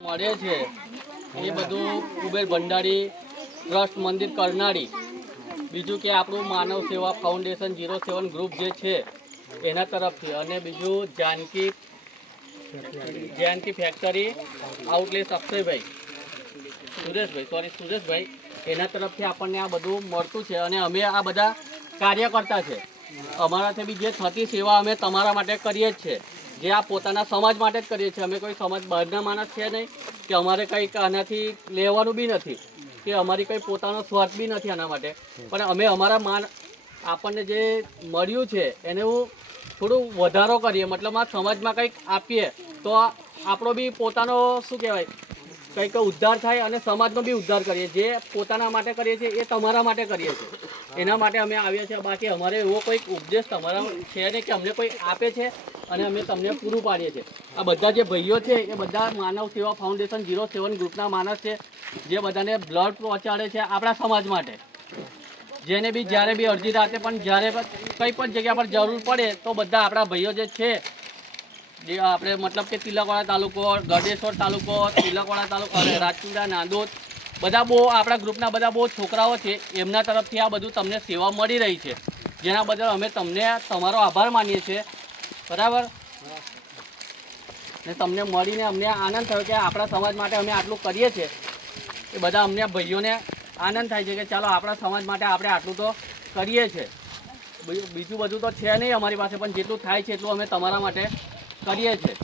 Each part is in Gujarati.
મળે છે એ બધું કુબેર ભંડારી ટ્રસ્ટ મંદિર કરનાળી, બીજું કે આપણું માનવ સેવા ફાઉન્ડેશન 07 ગ્રુપ જે છે એના તરફથી, અને બીજું જાનકી ફેક્ટરી આઉટલેટ અક્ષયભાઈ સુરેશભાઈ એના તરફથી આપણને આ બધું મળતું છે. અને અમે આ બધા કાર્યકર્તા છે, અમારાથી બી જે થતી સેવા અમે તમારા માટે કરીએ જ છે, જે આ પોતાના સમાજ માટે જ કરીએ છીએ. અમે કોઈ સમાજ બહારના માણસ છે નહીં કે અમારે કંઈક આનાથી લેવાનું બી નથી કે અમારી કંઈ પોતાનો સ્વાર્થ બી નથી આના માટે, પણ અમે અમારા આપણને જે મળ્યું છે એને થોડું વધારો કરીએ, મતલબ આ સમાજમાં કંઈક આપીએ તો આપણો બી પોતાનો શું કહેવાય કંઈક ઉદ્ધાર થાય અને સમાજનો બી ઉદ્ધાર કરીએ. જે પોતાના માટે કરીએ છીએ એ તમારા માટે કરીએ છીએ, એના માટે અમે આવ્યા છીએ. બાકી અમારે એવો કોઈક ઉપદેશ તમારા છે નહીં કે અમને કોઈ આપે છે અને અમે તમને પૂરું પાડીએ છીએ. આ બધા જે ભાઈઓ છે એ બધા માનવ સેવા ફાઉન્ડેશન 07 ગ્રુપના માણસ છે, જે બધાને બ્લડ પહોંચાડે છે આપણા સમાજ માટે. જેને બી જ્યારે બી અડધી રાતે પણ જ્યારે કંઈ પણ જગ્યા પર જરૂર પડે તો બધા આપણા ભાઈઓ જે છે, જે આપણે મતલબ કે તિલકવાડા તાલુકો, ગઢેશ્વર તાલુકો, તિલકવાડા તાલુકો અને રાજપીપળા, નાંદોદ, બધા બહુ આપણા ગ્રુપના બધા બહુ છોકરાઓ છે, એમના તરફથી આ બધું તમને સેવા મળી રહી છે, જેના બદલ અમે તમને તમારો આભાર માનીએ છીએ. બરાબર ને તમને મળીને અમને આનંદ થયો કે આપણા સમાજ માટે અમે આટલું કરીએ છીએ. એ બધા અમને ભાઈઓને આનંદ થાય છે કે ચાલો આપણા સમાજ માટે આપણે આટલું તો કરીએ છીએ. બીજું બધું તો છે નહીં અમારી પાસે, પણ જેટલું થાય છે એટલું અમે તમારા માટે કરીએ છીએ.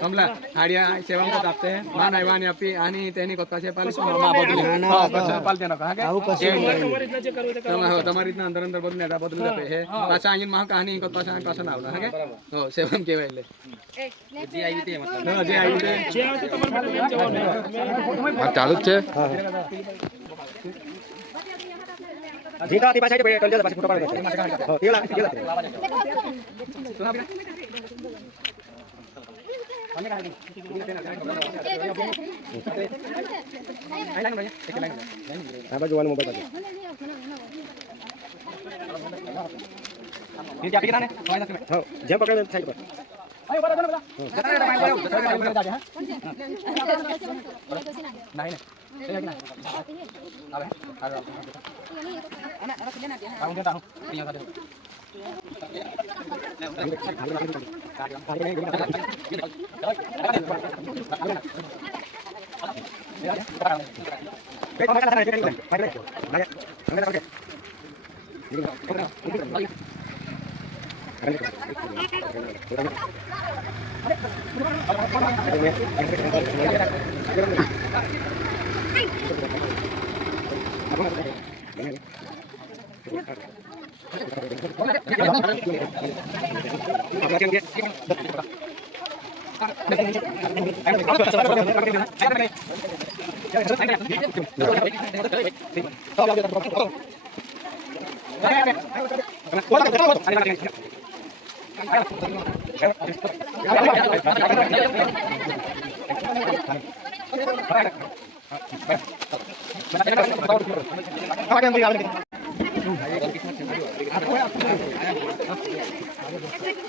कमला हाड़िया सेवा को तापते हैं मान आईवानी अपी आनी तेनी कोता से पाल पाल देना कहा के તમારી રીતના અંદર અંદર બધું નેટા બધું આપે છે. પાછા આઈન માં કહાની કોતા છે પાછા ના આવલા હે હો સેવમ કેવાય એટલે જે આવી તે મતલબ જે આવી તે જે આવે તો તમારે માટે લઈ જવાનું આ ચાલુ જ છે. જીતા તી પાછા ટલ જતા પાછા ફોટો પાડે છે હો તેલા તેલા સુના બી અને કાઈ આ બાજુ વાનો મોબાઈલ પાછો ये क्या पिकना ने हां जे पकड़ साइड पर आयो बड़ा बड़ा जता रे माइल आयो जता रे माइल जाके हां नहीं नहीं ये क्या अबे अरे ana ana सुनिए ना हां उनके ताऊ पिया का दे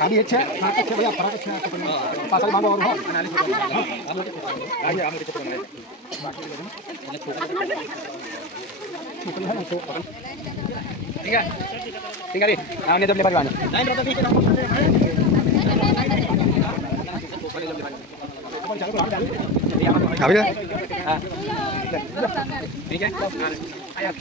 आदि अच्छा मार्केट से भैया फराक अच्छा पासल मांगो और हो आगे आगे चित्र बनाए ठीक है tinggalin. Nah, ini double bagaimana? Lain berapa biji? Habis? Ah. Ini kan? Ayat.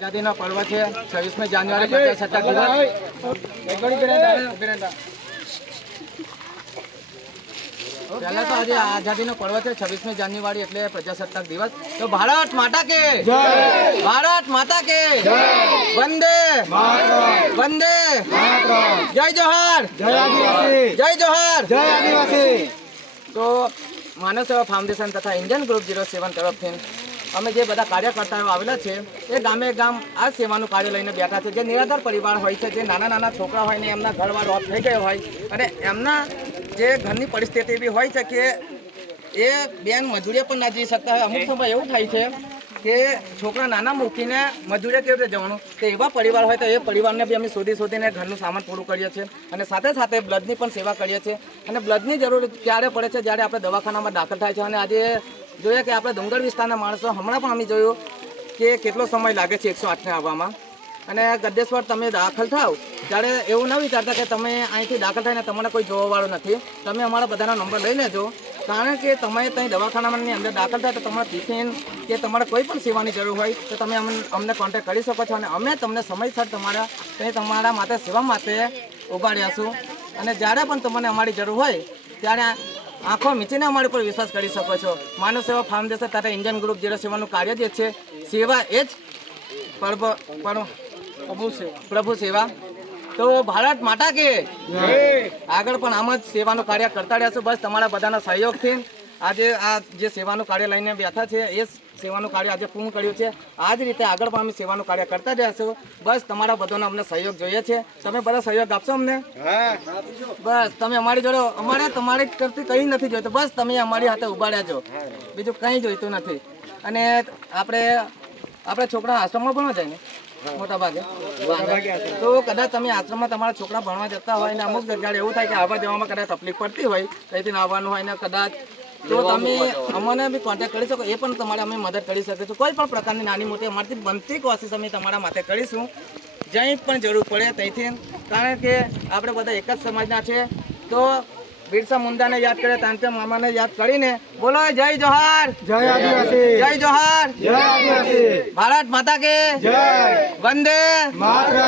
આઝાદીનો પર્વ છે 26મી જાન્યુઆરી 50 પહેલા તો આજે આઝાદીનો પર્વ છે 26મી જાન્યુઆરી એટલે પ્રજાસત્તાક દિવસ. તો ભારત માતા કે જય, ભારત માતા કે જય, વંદે માતરમ, વંદે માતરમ, જય જોહાર, જય આદિવાસી, જય જોહાર, જય આદિવાસી. તો માનવ સેવા ફાઉન્ડેશન તથા ઇન્ડિયન ગ્રુપ 07 તરફથી અમે જે બધા કાર્યકર્તાઓ આવેલા છે એ ગામે ગામ આ સેવાનું કાર્ય લઈને બેઠા છે. જે નિરાધાર પરિવાર હોય છે, જે નાના નાના છોકરા હોય ને એમના ઘરવાળો ઓફ થઈ ગયો હોય અને એમના જે ઘરની પરિસ્થિતિ એવી હોય છે કે એ બેન મજૂરીએ પણ ના જઈ શકતા હોય. અમુક સમય એવું થાય છે કે છોકરા નાના મૂકીને મજૂરીએ કેવી રીતે જવાનું, તો એવા પરિવાર હોય તો એ પરિવારને બી અમે શોધીને ઘરનું સામાન પૂરું કરીએ છીએ અને સાથે સાથે બ્લડની પણ સેવા કરીએ છીએ. અને બ્લડની જરૂર ક્યારે પડે છે, જ્યારે આપણે દવાખાનામાં દાખલ થાય છે. અને આજે જોઈએ કે આપણે ડુંગર વિસ્તારના માણસો હમણાં પણ અમે જોયું કે કેટલો સમય લાગે છે 108ને આવવામાં. અને ગદ્દેશ્વર તમે દાખલ થાવ ત્યારે એવું ન વિચારતા કે તમે અહીંથી દાખલ થઈને તમને કોઈ જોવાવાળું નથી. તમે અમારા બધાનો નંબર લઈ લેજો, કારણ કે તમે ત્યાં દવાખાનાની અંદર દાખલ થાય તો તમારા ટિફિન કે તમારે કોઈ પણ સેવાની જરૂર હોય તો તમે અમને કોન્ટેક્ટ કરી શકો છો અને અમે તમને સમયસર તમારા માટે સેવા માટે ઊભા રહીશું. અને જ્યારે પણ તમને અમારી જરૂર હોય ત્યારે આંખો મીચીને અમારી પર વિશ્વાસ કરી શકો છો. માનવ સેવા ફાઉન્ડેશન તથા ઇન્ડિયન ગ્રુપ 07નું કાર્ય જે છે સેવા એ જ પ્રભુ સેવા. તો ભારત માતા કે આગળ પણ આમ જ સેવાનું કાર્ય કરતા રહેશું. બસ તમારા બધાના સહયોગથી આજે આ જે સેવાનું કાર્ય લઈને બેઠા છે એ સેવાનું કાર્ય આજે પૂર્ણ કર્યું છે. આ જ રીતે આગળ પણ અમે સેવાનું કાર્ય કરતા રહેશું. બસ તમારા બધાનો અમને સહયોગ જોઈએ છે. તમે બધા સહયોગ આપશો અમને? બસ તમે અમારી જોડે, અમારે તમારી કરતી કંઈ નથી જોઈતું, બસ તમે અમારી હાથે ઊભા રહેજો, બીજું કંઈ જોઈતું નથી. અને આપણે છોકરા આશ્રમમાં ભણવા જાય ને મોટા ભાગે તો કદાચ તમે આશ્રમમાં તમારા છોકરા ભણવા જતા હોય ને અમુક જગ્યાએ એવું થાય કે આવવા જવામાં કદાચ તકલીફ પડતી હોય કઈથી આવવાનું હોય ને કદાચ તો તમે અમને બી કોન્ટેક્ટ કરી શકો એ પણ તમારે અમે મદદ કરી શકીશું કોઈ પણ પ્રકારની નાની મોટી અમારથી બનતી કોશિશ અમે તમારા માટે કરીશું જ્યાં પણ જરૂર પડે ત્યાંથી કારણ કે આપણે બધા એક જ સમાજના છે તો બિરસા મુંડાને યાદ કરે તાંત્યા મામાને યાદ કરીને બોલો જય જોહાર જય આદિવાસી જય જોહાર જય આદિવાસી ભારત માતા કે જય વંદે માતરમ